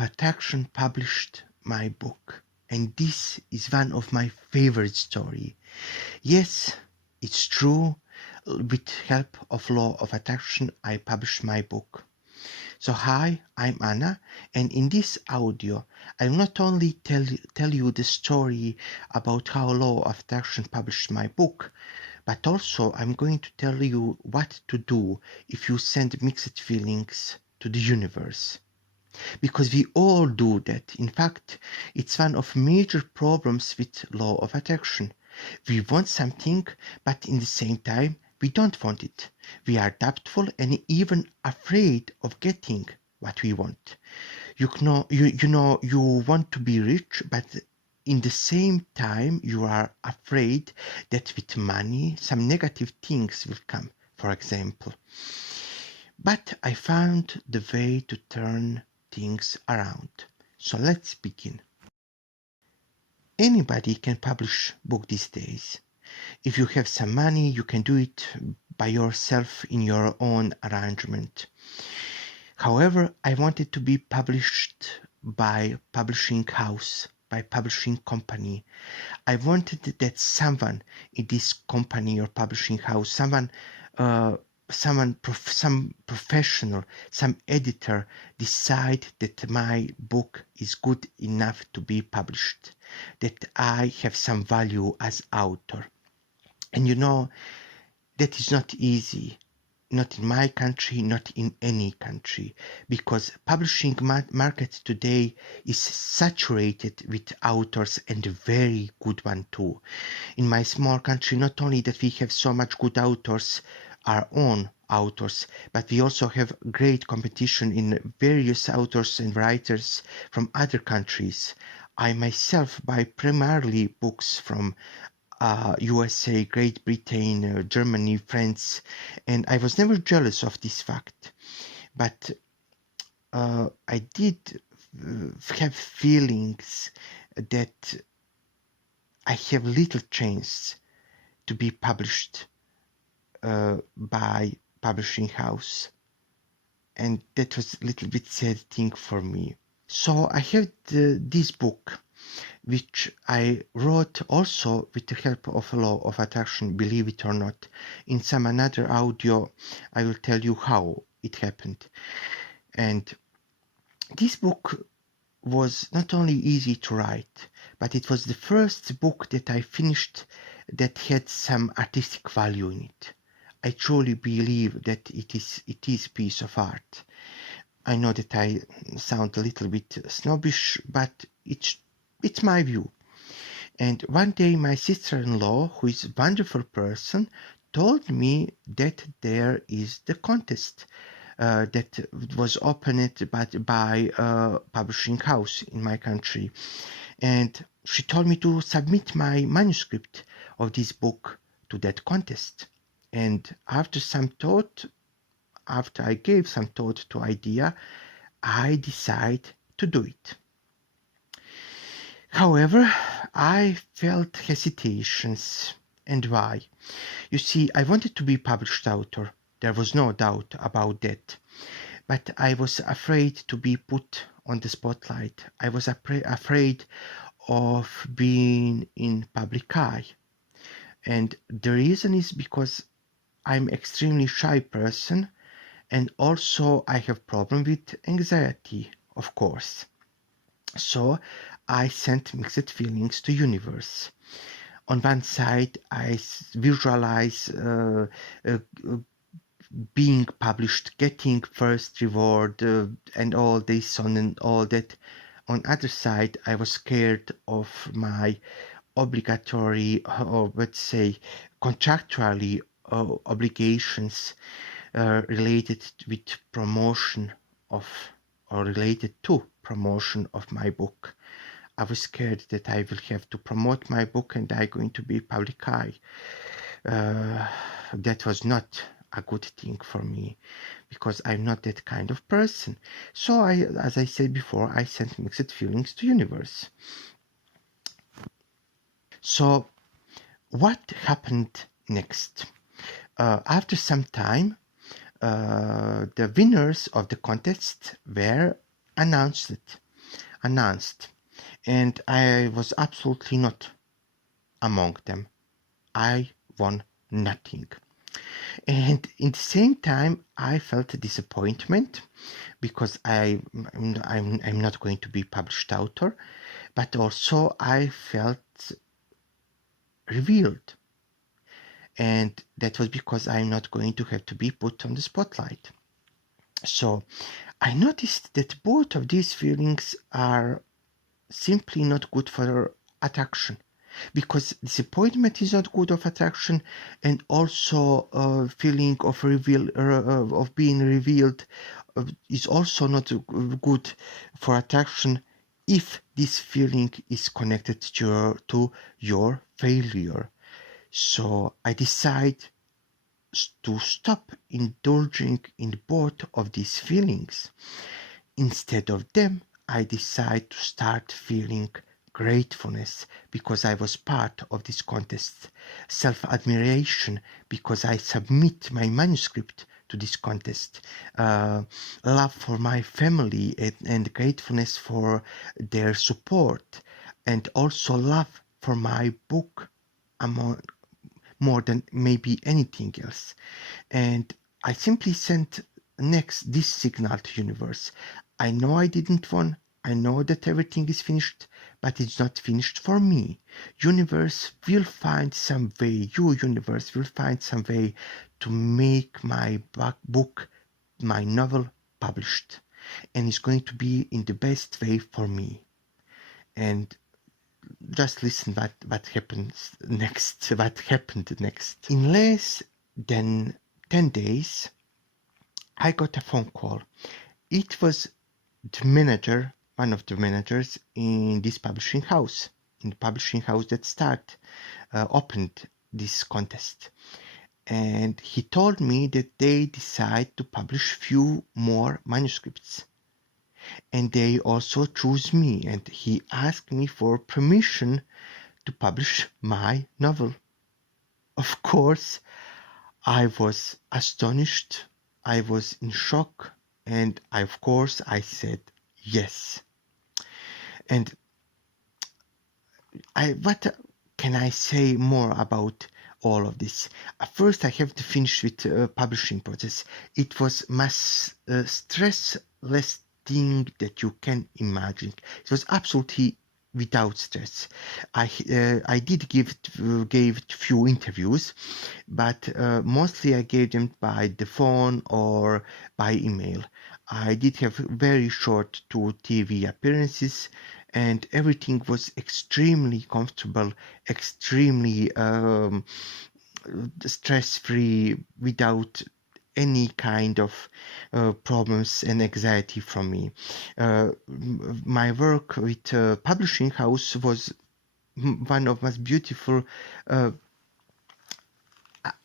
of Attraction published my book, and this is one of my favorite stories. Yes, it's true. With help of law of attraction, I published my book. So hi, I'm Anna, and in this audio, I'll not only tell you the story about how law of attraction published my book, but also I'm going to tell you what to do if you send mixed feelings to the universe. Because we all do that. In fact, it's one of major problems with law of attraction. We want something, but in the same time, we don't want it. We are doubtful and even afraid of getting what we want. You want to be rich, but in the same time, you are afraid that with money, some negative things will come, for example. But I found the way to turn things around. So let's begin. Anybody can publish book these days. If you have some money, you can do it by yourself in your own arrangement. However, I wanted to be published by publishing house, by publishing company. I wanted that someone in this company or publishing house, some professional, some editor decide that my book is good enough to be published, that I have some value as author. And that is not easy, not in my country, not in any country, because publishing market today is saturated with authors, and a very good one too. In my small country, not only that we have so much good authors, our own authors, but we also have great competition in various authors and writers from other countries. I myself buy primarily books from USA, Great Britain, Germany, France, and I was never jealous of this fact. But I did have feelings that I have little chance to be published by publishing house, and that was a little bit sad thing for me. So I have this book, which I wrote also with the help of law of attraction, believe it or not. In some another audio, I will tell you how it happened. And this book was not only easy to write, but it was the first book that I finished that had some artistic value in it. I truly believe that it is a piece of art. I know that I sound a little bit snobbish, but it's my view. And one day my sister-in-law, who is a wonderful person, told me that there is the contest that was opened by a publishing house in my country. And she told me to submit my manuscript of this book to that contest. And after I gave some thought to idea, I decided to do it. However, I felt hesitations. And why? You see, I wanted to be published author. There was no doubt about that. But I was afraid to be put on the spotlight. I was afraid of being in public eye. And the reason is because I'm extremely shy person, and also I have problem with anxiety, of course. So I sent mixed feelings to universe. On one side, I visualize being published, getting first reward, and all this on and all that. On other side, I was scared of my obligatory, or let's say contractually obligations related with promotion of, or related to promotion of my book. I was scared that I will have to promote my book and I'm going to be public eye. That was not a good thing for me, because I'm not that kind of person. So as I said before, I sent mixed feelings to universe. So what happened next? After some time, the winners of the contest were announced. announced, and I was absolutely not among them. I won nothing. And in the same time, I felt a disappointment because I'm not going to be published author, but also I felt revealed. And that was because I'm not going to have to be put on the spotlight. So I noticed that both of these feelings are simply not good for attraction, because disappointment is not good of attraction, and also feeling of being revealed is also not good for attraction if this feeling is connected to your failure. So I decide to stop indulging in both of these feelings. Instead of them, I decide to start feeling gratefulness because I was part of this contest, self-admiration because I submit my manuscript to this contest, love for my family and gratefulness for their support, and also love for my book among more than maybe anything else. And I simply sent this signal to universe. I know I didn't win. I know that everything is finished, but it's not finished for me. Universe will find some way. You, universe, will find some way to make my book, my novel, published, and it's going to be in the best way for me. And just listen what happens next. What happened next? In less than 10 days, I got a phone call. It was the manager, one of the managers in this publishing house, in the publishing house that opened this contest. And he told me that they decide to publish few more manuscripts. And they also choose me, and he asked me for permission to publish my novel. Of course, I was astonished, I was in shock, and of course I said yes. And what can I say more about all of this? First, I have to finish with publishing process. It was most stressless thing that you can imagine. It was absolutely without stress. I did gave few interviews, but mostly I gave them by the phone or by email. I did have very short 2 TV appearances, and everything was extremely comfortable, extremely stress-free, without any kind of problems and anxiety from me. My work with publishing house was one of most beautiful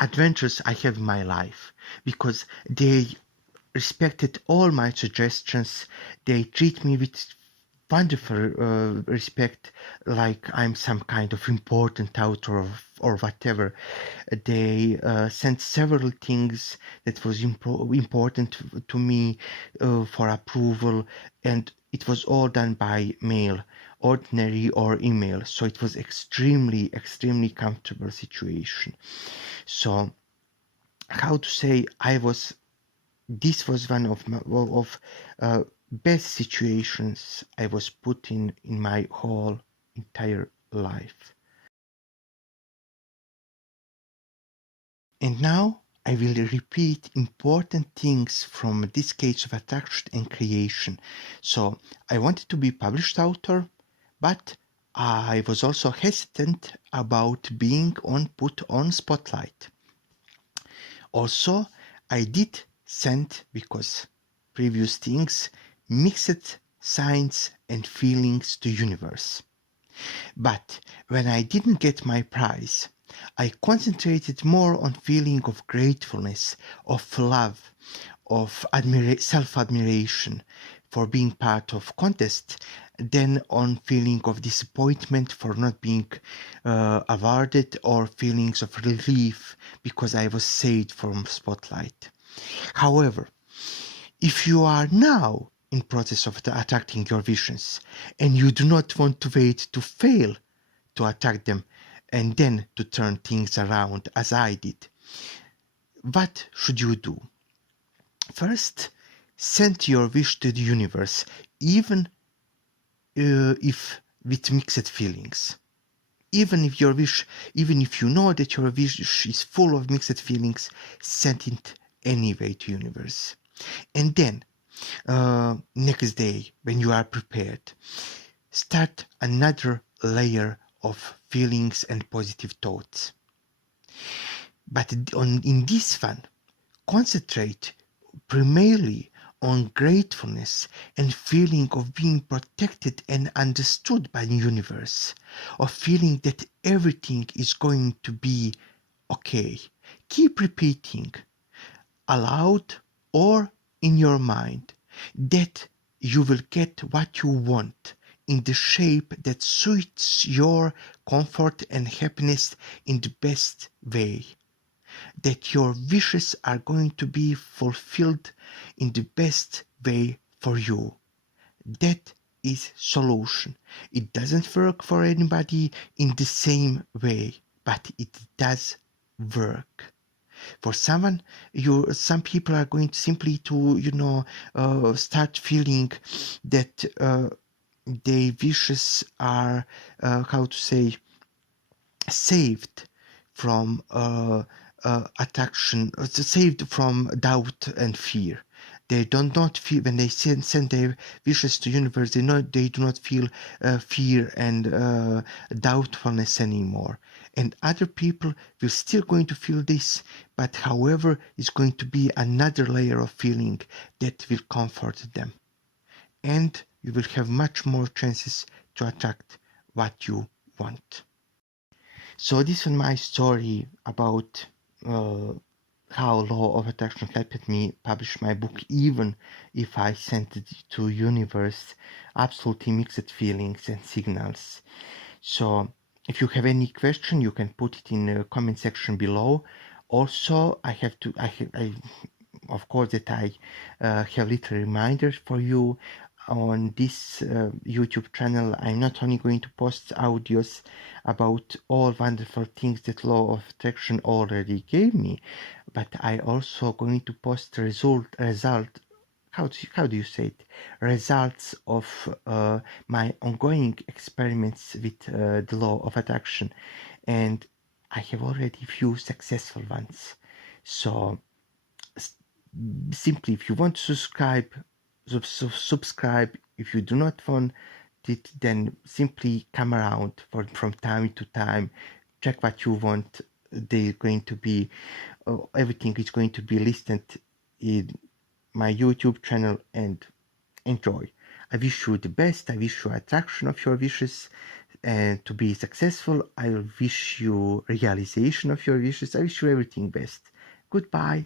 adventures I have in my life, because they respected all my suggestions. They treat me with wonderful respect, like I'm some kind of important author or whatever. They sent several things that was important to me for approval, and it was all done by mail, ordinary or email. So it was extremely comfortable situation. So how to say, this was one of best situations I was put in my whole entire life. And now I will repeat important things from this case of attraction and creation. So I wanted to be published author, but I was also hesitant about being put on spotlight. Also, I did send, because previous things, mixed signs and feelings to universe. But when I didn't get my prize, I concentrated more on feeling of gratefulness, of love, of self-admiration for being part of contest, than on feeling of disappointment for not being awarded, or feelings of relief because I was saved from spotlight. However, if you are now in process of attracting your visions, and you do not want to wait to fail to attract them and then to turn things around as I did. What should you do? First, send your wish to the universe, even if with mixed feelings. Even if you know that your wish is full of mixed feelings, send it anyway to universe. And then, next day, when you are prepared, start another layer of feelings and positive thoughts. But in this one, concentrate primarily on gratefulness and feeling of being protected and understood by the universe, of feeling that everything is going to be okay. Keep repeating aloud or in your mind that you will get what you want in the shape that suits your comfort and happiness in the best way, that your wishes are going to be fulfilled in the best way for you. That is solution. It doesn't work for anybody in the same way, but it does work. For some people are going to simply to start feeling that their wishes are how to say saved from attraction, saved from doubt and fear. They do not feel, when they send their wishes to universe, they do not feel fear and doubtfulness anymore. And other people will still going to feel this, but however, it's going to be another layer of feeling that will comfort them. And you will have much more chances to attract what you want. So this was my story about how law of attraction helped me publish my book, even if I sent it to universe absolutely mixed feelings and signals. So if you have any question, you can put it in the comment section below. Also, I of course that I have little reminders for you. On this YouTube channel, I'm not only going to post audios about all wonderful things that law of attraction already gave me, but I also going to post how do you say it? Results of my ongoing experiments with the law of attraction, and I have already few successful ones. So simply, if you want to subscribe. If you do not want it, then simply come around from time to time, check what you want. They're going to be everything is going to be listed in my YouTube channel, and enjoy. I wish you the best. I wish you attraction of your wishes and to be successful. I wish you realization of your wishes. I wish you everything best. Goodbye.